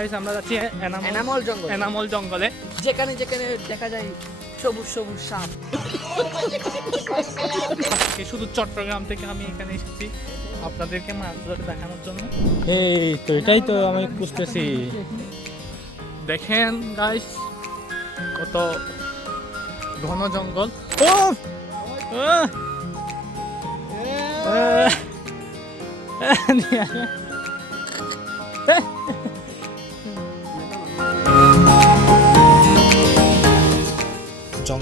Guys, আমরা যাচ্ছি enamel জঙ্গল। এনামল জঙ্গলে। যেখানে যেখানে দেখা যায় সবুজ সবুজ সাপ। শুধু চট্টগ্রাম থেকে আমি এখানে এসেছি আপনাদেরকে মাছ ধরে দেখানোর জন্য। এই তো এটাই তো আমি বুঝতেছি দেখেন গাইস কত ঘন জঙ্গল। ও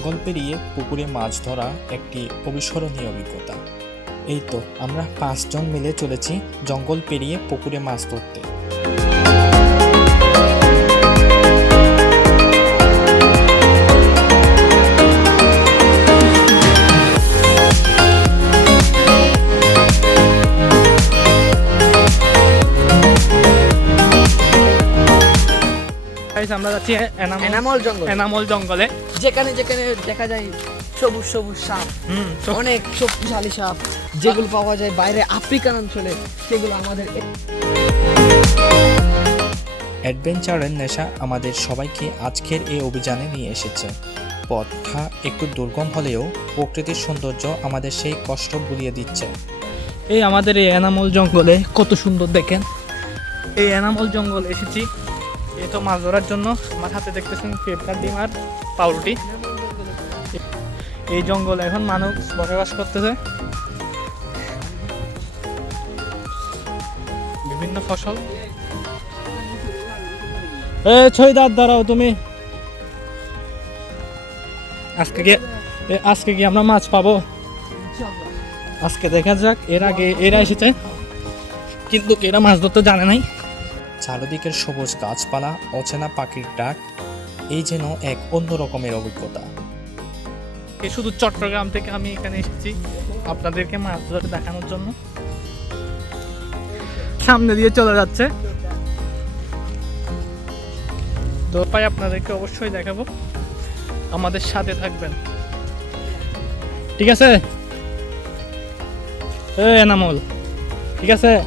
জঙ্গল পেরিয়ে পুকুরে মাছ ধরা একটি অবিস্মরণীয় অভিজ্ঞতা। এই তো, আমরা পাঁচজন মিলে চলেছি জঙ্গল পেরিয়ে পুকুরে মাছ ধরতে। আমরা যাচ্ছি এনামল জঙ্গল। এনামল জঙ্গলে। যেখানে যেখানে দেখা যায় সবুজ সবুজ সাপ হুম অনেক শক্তিশালী সাপ যেগুলো পাওয়া যায় বাইরে আফ্রিকান অঞ্চলে সেগুলো আমাদের অ্যাডভেঞ্চারের নেশা আমাদের সবাইকে আজকের এই অভিযানে নিয়ে এসেছে। পথটা একটু দুর্গম হলেও প্রকৃতির সৌন্দর্য আমাদের সেই কষ্ট ভুলিয়ে দিচ্ছে। এই আমাদের এই এনামল জঙ্গলে কত সুন্দর দেখেন। এই এনামল জঙ্গল এসেছি। এই তো মাছ ধরার জন্য আমার হাতে দেখতেছেন পেপার ডিম আর পাউরুটি। এই জঙ্গলে এখন মানুষ বসবাস করতেছে। বিভিন্ন ফসল। এ ছয়দার দাঁড়াও তুমি। আজকে এ, আজকে কি আমরা মাছ পাবো। আজকে দেখা যাক এর আগে এরা এসেছে। কিন্তু এরা মাছ ধরতে জানে নাই। চারদিকের সবুজ গাছপালা, অচেনা পাখির ডাক, এই যেন এক অন্য রকমের অভিজ্ঞতা। শুধু চট্টগ্রাম থেকে আমি এখানে এসেছি আপনাদেরকে মাছ ধরে দেখানোর জন্য। সামনে দিয়ে চলে যাচ্ছে। তো ভাই, আপনাদেরকে অবশ্যই দেখাবো। আমাদের সাথে থাকবেন। ঠিক আছে? এ, এনামল। ঠিক আছে?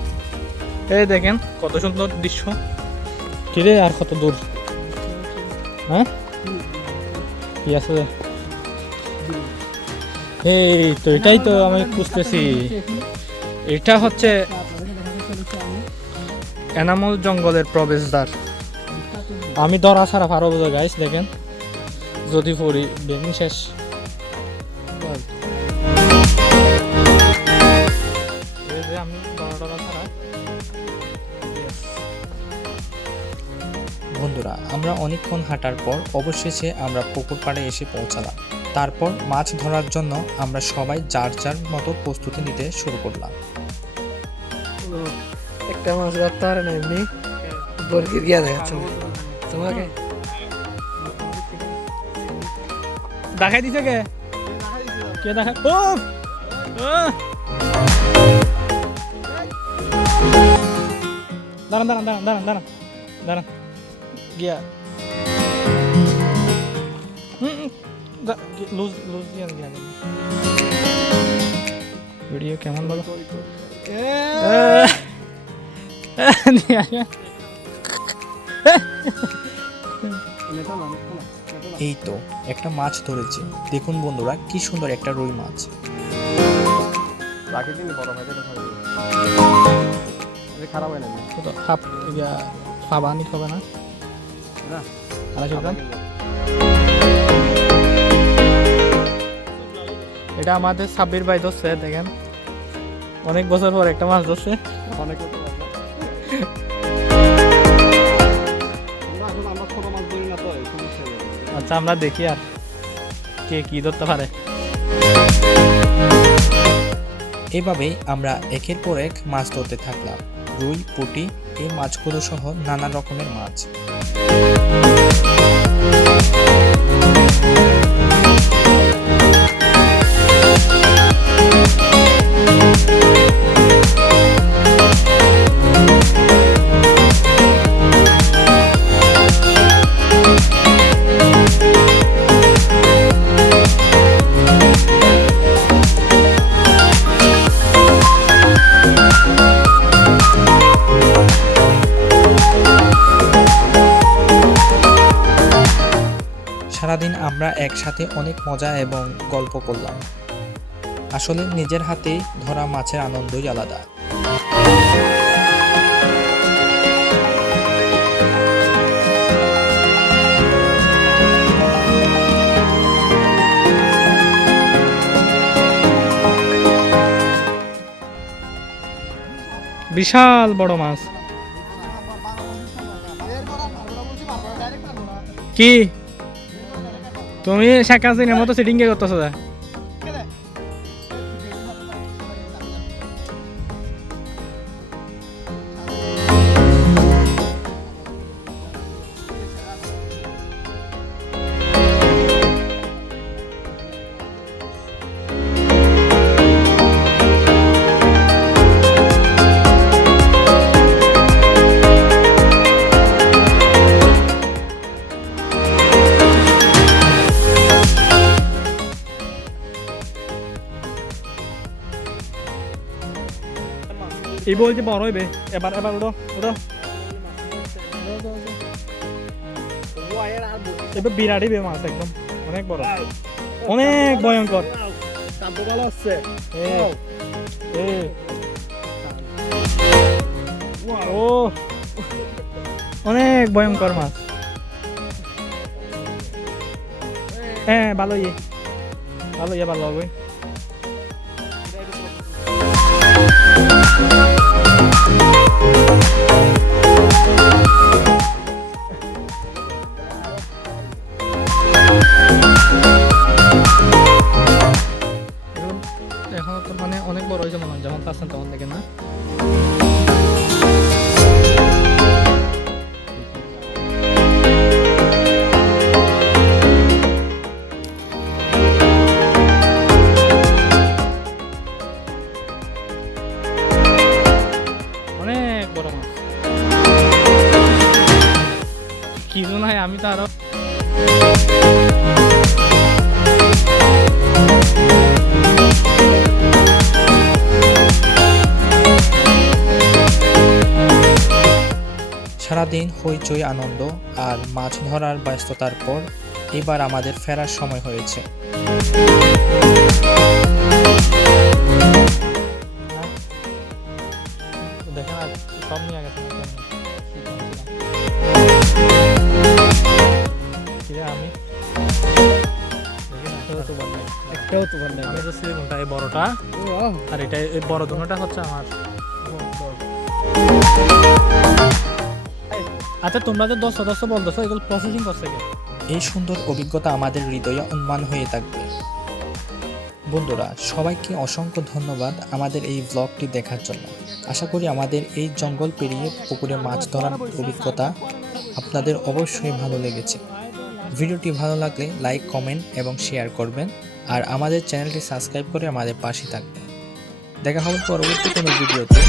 এই দেখেন, কত সুন্দর দৃশ্য। কিরে, আর কত দূর? হ্যাঁ? কি আছে? এই তো এটাই তো আমি খুঁজতেছি। এটা হচ্ছে এনামল জঙ্গলের প্রবেশদ্বার। আমি দরা ছাড়া পারব তো গাইস দেখেন। যদি পড়ি বেগুন শেষ। ডরা ছাড়া বন্ধুরা আমরা অনেকক্ষণ হাঁটার পর অবশেষে আমরা পুকুর পাড়ে এসে পৌঁছালাম। তারপর মাছ ধরার জন্য আমরা সবাই যার যার মতো প্রস্তুতি নিতে শুরু করলাম। একটা মাছ ধরতে পারে না এমনি। বর্গির গিয়া দেখাচ্ছে তোমাকে? দেখাই দিছে কে? কে দেখা ও দাঁড়ান দাঁড়ান দাঁড়ান দাঁড়ান দাঁড়ান দাঁড়ান। গিয়া। লুজ লুজ দিয়ে দিয়া ভিডিও কেমন বলো? এই তো একটা মাছ ধরেছে। দেখুন বন্ধুরা কি সুন্দর একটা রুই মাছ। হাফ ইয়া খাবা নি। খাবে না? আড়াইশো গ্রাম এটা আমাদের সাব্বির ভাই ধরছে দেখেন। অনেক বছর পর একটা মাছ ধরছে। অনেক আচ্ছা আমরা দেখি আর কে কি ধরতে পারে। এভাবেই আমরা একের পর এক মাছ ধরতে থাকলাম। রুই পুঁটি এই মাছগুলো সহ নানা রকমের মাছ। একসাথে অনেক মজা এবং গল্প করলাম। আসলে নিজের হাতে ধরা মাছের আনন্দই আলাদা। বিশাল বড় মাছ। কি? তুমি শেখ হাসিনার মতো সিটিং কে করতেছো যা বড় হইবে এবার এবার উঠো উঠো এবার বিরাট হইবে মাছ একদম। অনেক বড়। অনেক ভয়ঙ্কর। ভালো। ও, অনেক ভয়ঙ্কর মাছ হ্যাঁ ভালো ইয়ে ভালো ইয়ে ভালো হবে। অনেক বড় মাছ। কিছু নাই, আমি তো আরও সারাদিন হইচই, আনন্দ আর মাছ ধরার ব্যস্ততার পর এবার আমাদের ফেরার সময় হয়েছে। আমি একটাও তো নাই। ভালো আমি তো এই বড়টা। আর এটা এই বড় হচ্ছে আমার। আচ্ছা তোমরা যে দশ সদস্য বলতেছো এগুলো প্রসেসিং করছে কে? এই সুন্দর অভিজ্ঞতা আমাদের হৃদয়ে উন্মান হয়ে থাকবে। বন্ধুরা সবাইকে অসংখ্য ধন্যবাদ আমাদের এই ব্লগটি দেখার জন্য। আশা করি আমাদের এই জঙ্গল পেরিয়ে পুকুরে মাছ ধরার অভিজ্ঞতা আপনাদের অবশ্যই ভালো লেগেছে। ভিডিওটি ভালো লাগলে লাইক, কমেন্ট এবং শেয়ার করবেন আর আমাদের চ্যানেলটি সাবস্ক্রাইব করে আমাদের পাশে থাকবেন। দেখা হবে পরবর্তী কোনো ভিডিওতে।